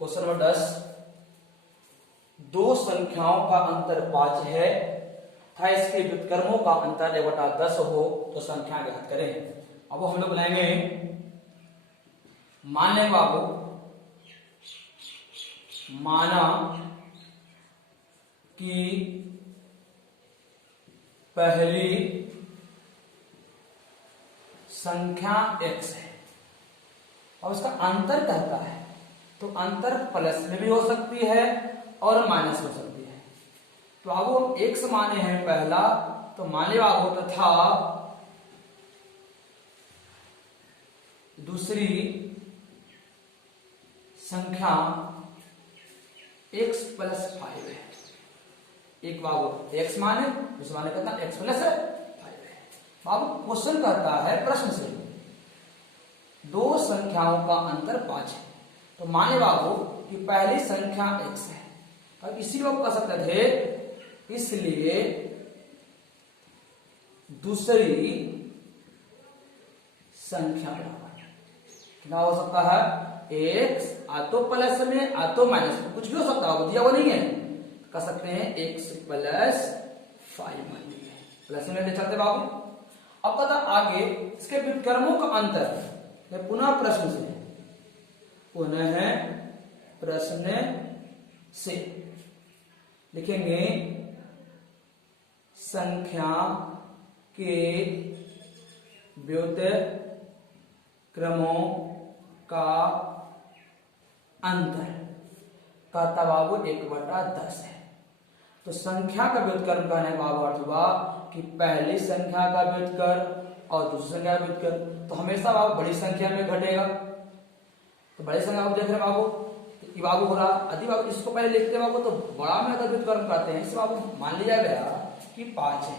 Question number 10, दो संख्याओं का अंतर 5 है तथा इसके व्युत्क्रमों का अंतर 1/10 हो तो संख्या ज्ञात करें। अब हम लोग बनाएंगे मान्य बाबू, माना कि पहली संख्या x है और उसका अंतर कहता है, तो अंतर प्लस में भी हो सकती है और माइनस हो सकती है। तो अब हम x माने हैं पहला, तो माने बाबू तथा दूसरी संख्या x प्लस 5 है। एक बाबू x माने, दूसरा माने कितना x प्लस 5 है। बाबू क्वेश्चन कहता है प्रश्न से दो संख्याओं का अंतर 5 है, तो माने बाबू कि पहली संख्या x है, अब इसी को कह सकते थे, इसलिए दूसरी संख्या कितना हो सकता है, x आ तो प्लस में आ तो माइनस में, कुछ भी हो सकता है, दिया हुआ नहीं है, कह सकते हैं x प्लस 5 मान लीजिए, प्लस में ले चलते बाबू। अब पता आगे इसके व्युत्क्रमों का अंतर, पुनः प्रश्न से, पुनः प्रश्न से लिखेंगे संख्या के व्युत्क्रमों का अंतर कहता बाबू 1/10 है। तो संख्या का व्युत्क्रम कहने बाबू अर्थ हुआ कि पहली संख्या का व्युत्क्रम और दूसरी संख्या का व्युत्क्रम, तो हमेशा बाबू बड़ी संख्या में घटेगा। तो बड़ी संख्या आप देख रहे हैं बाबू, तो बाबू हो रहा, यदि बाबू इसको पहले लिखते बाबू तो बड़ा में अगर व्युत्क्रम करते हैं, इसे बाबू मान लिया गया कि 5 है,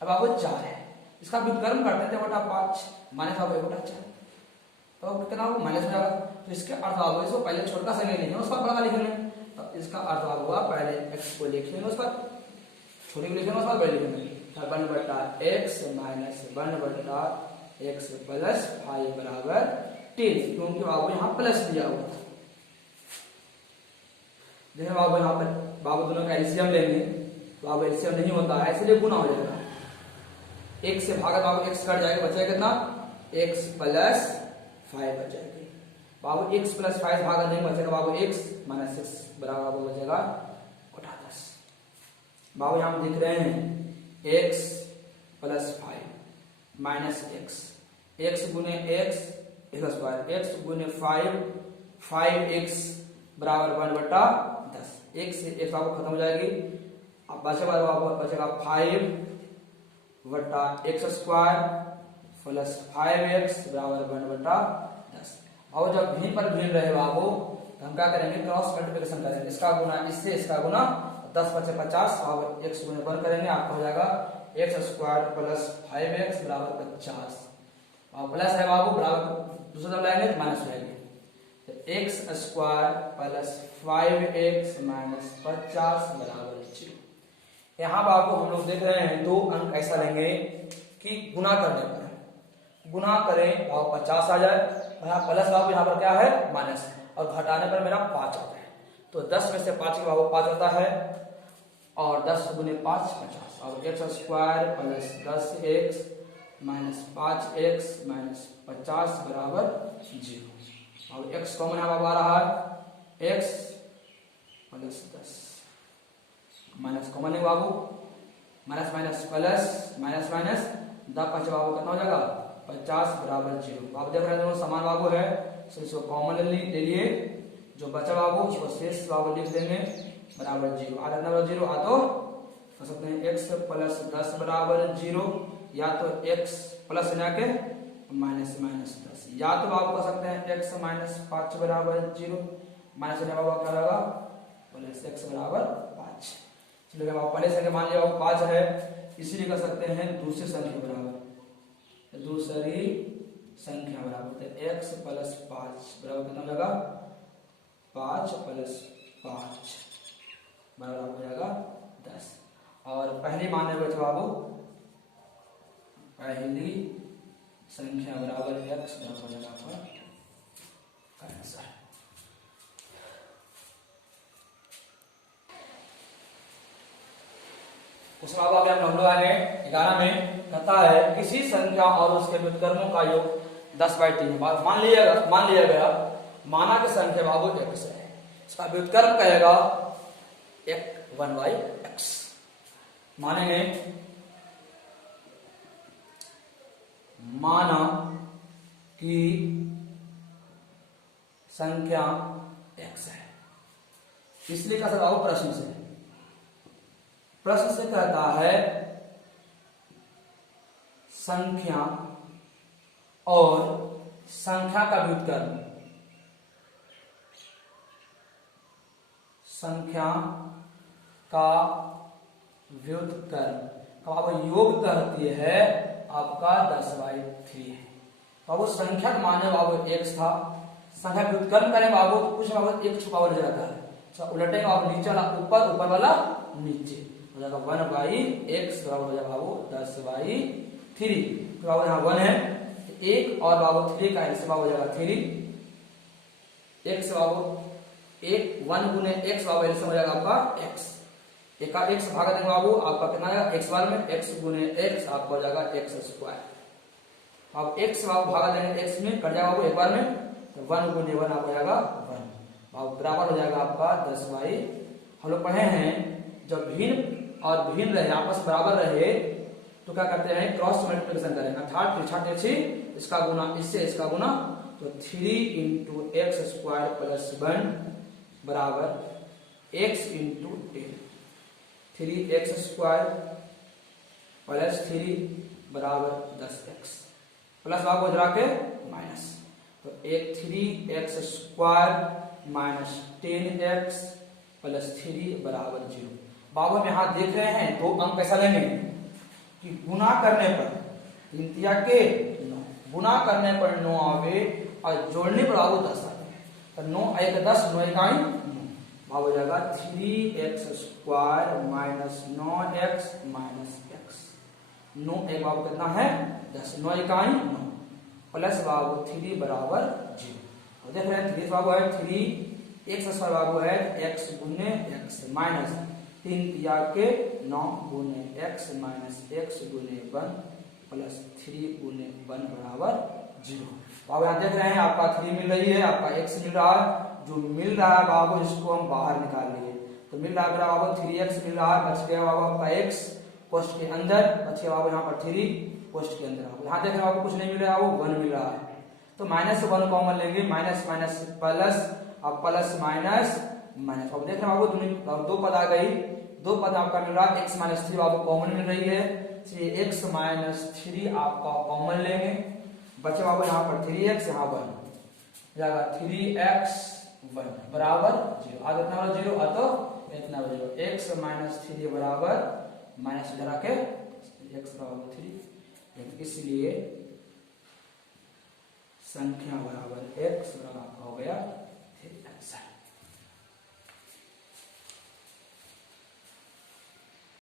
अब बाबू 4 है, इसका व्युत्क्रम करते थे 1/5 माइनस बाबू 1/4, तो कितना बाबू माइनस हो जाएगा। तो इसके अर्थ बाबू इसको पहले छोटा संख्या लिखेंगे, उसका बड़ा लिखेंगे, तो इसका अर्थ बाबू हुआ पहले x को लिखेंगे, उसका छोटी को लिखेंगे, उसका बड़े लिखेंगे, 1/x माइनस 1/x प्लस 5 बराबर 10, क्योंकि बाबू यहाँ प्लस दिया हुआ था। देखिए बाबू यहाँ पर बाबू दोनों का एलसीएम लेंगे, बाबू एलसीएम नहीं होता है इसलिए गुना हो जाएगा, एक से भागा बाबू x कट जाएगा, बचेगा कितना x प्लस 5 बचेगा। बाबू x प्लस 5 भागा देंगे, बचेगा बाबू x माइनस 6 बराबर बाबू बचेगा 10। बाबू यहाँ हम देख रहे हैं x प्लस 5 माइनस x गुने x स्क्वायर, x गुने 5x बराबर 1/10, एक से एक बाबू खत्म हो जाएगी, अब बचेगा 5/x स्क्वायर प्लस 5x बराबर 1/10। और जब भिन्न पर भिन्न रहे बाबू तो हम क्या करेंगे, क्रॉस मल्टीप्लिकेशन करेंगे, इसका गुना इससे, इसका गुना 10 बचे 50 और x गुने 1 करेंगे, आपका हो जाएगा x स्क्वायर प्लस 5x बराबर 50, और प्लस है बाबू बराबर दूसरा जब लाएंगे तो माइनस हो जाएगी, तो x square plus 5x minus 50 बराबर 0। यहाँ बाबू हम लोग देख रहे हैं दो अंक ऐसा लेंगे कि गुना करने पर, गुना करें बाबू 50 आ जाए, और यहाँ प्लस बाबू यहाँ पर क्या है माइनस, और घटाने पर मेरा 5 आता है, तो 10 में से 5 के बाबू 5 आता है, और 10 गुने 5 50, और x square plus 10x minus 5x minus 50 बराबर 0। अब x कॉमन यहाँ बाबू आ रहा है, x प्लस 10 माइनस कॉमन है बाबू, minus minus plus minus minus 10 5 बाबू कितना हो जाएगा 50 बराबर 0। बाबू देख रहे हैं दोनों समान बाबू है, तो इसको कॉमन ले लिए, जो बचा बाबू उसको शेष बाबू लिख देंगे बराबर 0। आ जाता 0 आ तो कह सकते हैं x प्लस 10 बराबर 0, या तो x प्लस जाके माइनस माइनस 10, या तो बाबू कह सकते हैं x माइनस 5 बराबर 0, माइनस होने बाबू क्या रहेगा प्लस x बराबर 5। चलिए बाबू पहले संख्या मान लिया बाबू 5 है, इसीलिए कह सकते हैं दूसरी संख्या बराबर, दूसरी संख्या बराबर, तो x प्लस 5 बराबर कितना हो जाएगा 5 प्लस 5 बराबर हो जाएगा 10। और पहली मान रहे बाबू, पहली संख्या बराबर x बराबर हो जाएगा आपका आंसर। उसके बाद हम लोग आगे 11 में कहता है किसी संख्या और उसके व्युत्क्रमों का योग 10/3 मान लिया गया माना कि संख्या बाबू x है, इसका व्युत्क्रम कहेगा 1/x। मानेंगे माना कि संख्या x है, इसलिए का सर आओ प्रश्न से कहता है संख्या और संख्या का व्युत्क्रम, संख्या का व्युत्क्रम का अब योग कहती है आपका 10/3 है। तो वो संख्या माने बाबू x था, संख्या व्युत्क्रम करें बाबू तो कुछ बाबू एक छुपा हो जाता है, उलटेंगे बाबू नीचे वाला ऊपर, ऊपर वाला नीचे हो जाएगा 1/x बराबर हो जाएगा बाबू 10/3। तो बाबू यहाँ 1 है, एक और बाबू 3 का हिस्सा हो जाएगा 3 x बाबू 1 गुने x बाबू हिस्सा हो जाएगा आपका x, एक का x भागा देंगे बाबू आपका कितना आएगा x बार में x गुने x आपका हो जाएगा x²। अब x बाबू भागा देंगे x में कट जाएगा बाबू एक बार में, तो 1 गुने 1 आपको हो जाएगा 1 बाबू बराबर हो जाएगा आपका 10/। हम लोग पढ़े हैं जब भिन्न और भिन्न रहे आपस में बराबर रहे तो क्या करते हैं क्रॉस मल्टीप्लिकेशन करेंगे, अर्थात 3 इसका गुना इससे इसका गुना, तो 3 × x² + 1 बराबर x × 10, 3x² + 3 बराबर 10x प्लस बाबू इधर आके माइनस, तो 3x² - 10x + 3 बराबर 0। बाबू हम यहाँ देख रहे हैं दो अंक कैसा लेंगे कि गुना करने पर 3 तिया के 9, गुना करने पर 9 आवे और जोड़ने पर बाबू 10 आवे, तो 9 1 10 9 1 9 बाबू हो जाएगा 3x² - 9x - x, 9 एक बाबू कितना है 10, 9 1 9 प्लस बाबू 3 बराबर 0। तो देख रहे हैं 3 बाबू है 3x² बाबू है x गुने x माइनस 3 तिया के 9 गुने x माइनस x गुने 1 प्लस 3 गुने 1 बराबर 0। बाबू यहाँ देख रहे हैं आपका 3 मिल रही है, आपका x मिल रहा है, जो मिल रहा है बाबू इसको हम बाहर निकाल लिए, तो मिल रहा है बाबू 3x मिल रहा है, बच गया बाबू आपका x कोष्ठ के अंदर, बच गया बाबू यहाँ पर 3 कोष्ठ के अंदर। यहाँ देख रहे हैं आपको कुछ नहीं मिल रहा है, वो 1 मिल रहा है, तो -1 कॉमन लेंगे, माइनस माइनस प्लस, अब प्लस माइनस माइनस। अब देख रहे हैं बाबू दो पद आ गई, दो पद आपका मिल रहा है x - 3 बाबू कॉमन मिल रही है, इसलिए x - 3 आपका कॉमन लेंगे, बचे बाबू यहाँ पर 3x यहाँ 1 जाएगा 3x1 बराबर 0। आ इतना वाला 0 आ तो इतना वाला 0, x - 3 बराबर माइनस इधर आके x बराबर 3, इसलिए संख्या बराबर x बराबर हो गया 3x।